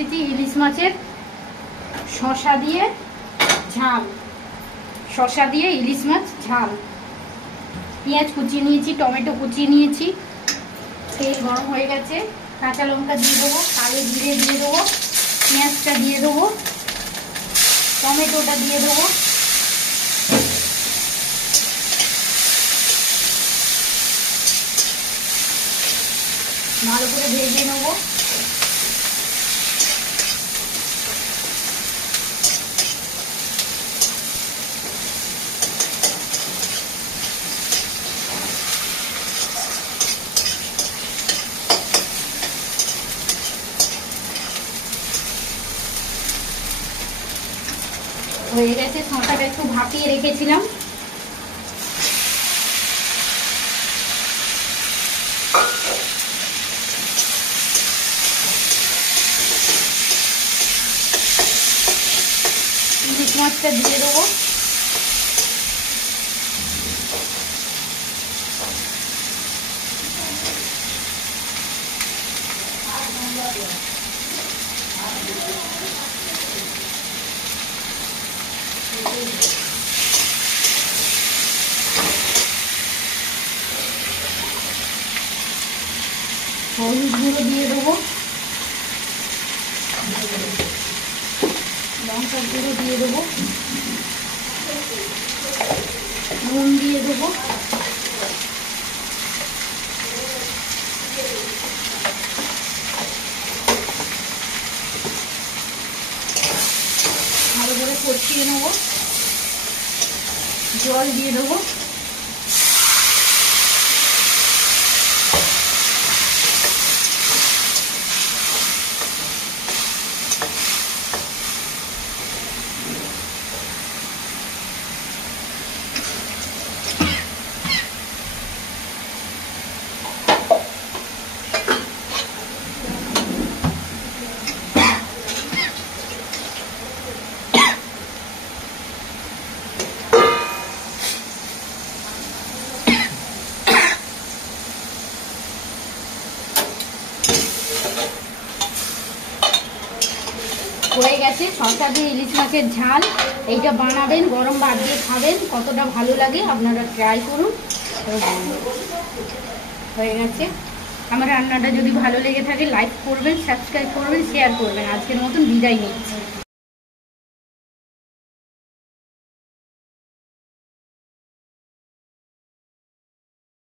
এসেছি ইলিশ মাছের শসা দিয়ে ঝাল। শসা দিয়ে ইলিশ মাছ ঝাল। পেঁয়াজ কুচিয়ে নিয়েছি, টমেটো কুচিয়ে নিয়েছি। তেল গরম হয়ে গেছে, কাঁচা লঙ্কা দিয়ে দেবো, কালো জিরে দিয়ে দেবো, পেঁয়াজটা দিয়ে দেবো, টমেটোটা দিয়ে দেবো, ভালো করে ভেজে নেবো। হয়ে গেছে, শসাটা একটু ভাপিয়ে রেখেছিলাম। ইলিশ মাছটা দিয়ে দেবো। হলুদ গুঁড়ো দিয়ে দেবো, লঙ্কার গুঁড়ো দিয়ে দেবো, নুন দিয়ে দেবো, ভালো করে কষিয়ে নেবো। জল দিয়ে দেবো। হয়ে গেছে শসা দিয়ে ইলিশ মাছের ঝাল। এইটা বানাবেন, গরম ভাত দিয়ে খাবেন, কতটা ভালো লাগে আপনারা ট্রাই করুন। হয়ে গেছে। আমার রান্নাটা যদি ভালো লেগে থাকে লাইক করবেন, সাবস্ক্রাইব করবেন, শেয়ার করবেন। আজকের মতন বিদায় নিচ্ছি।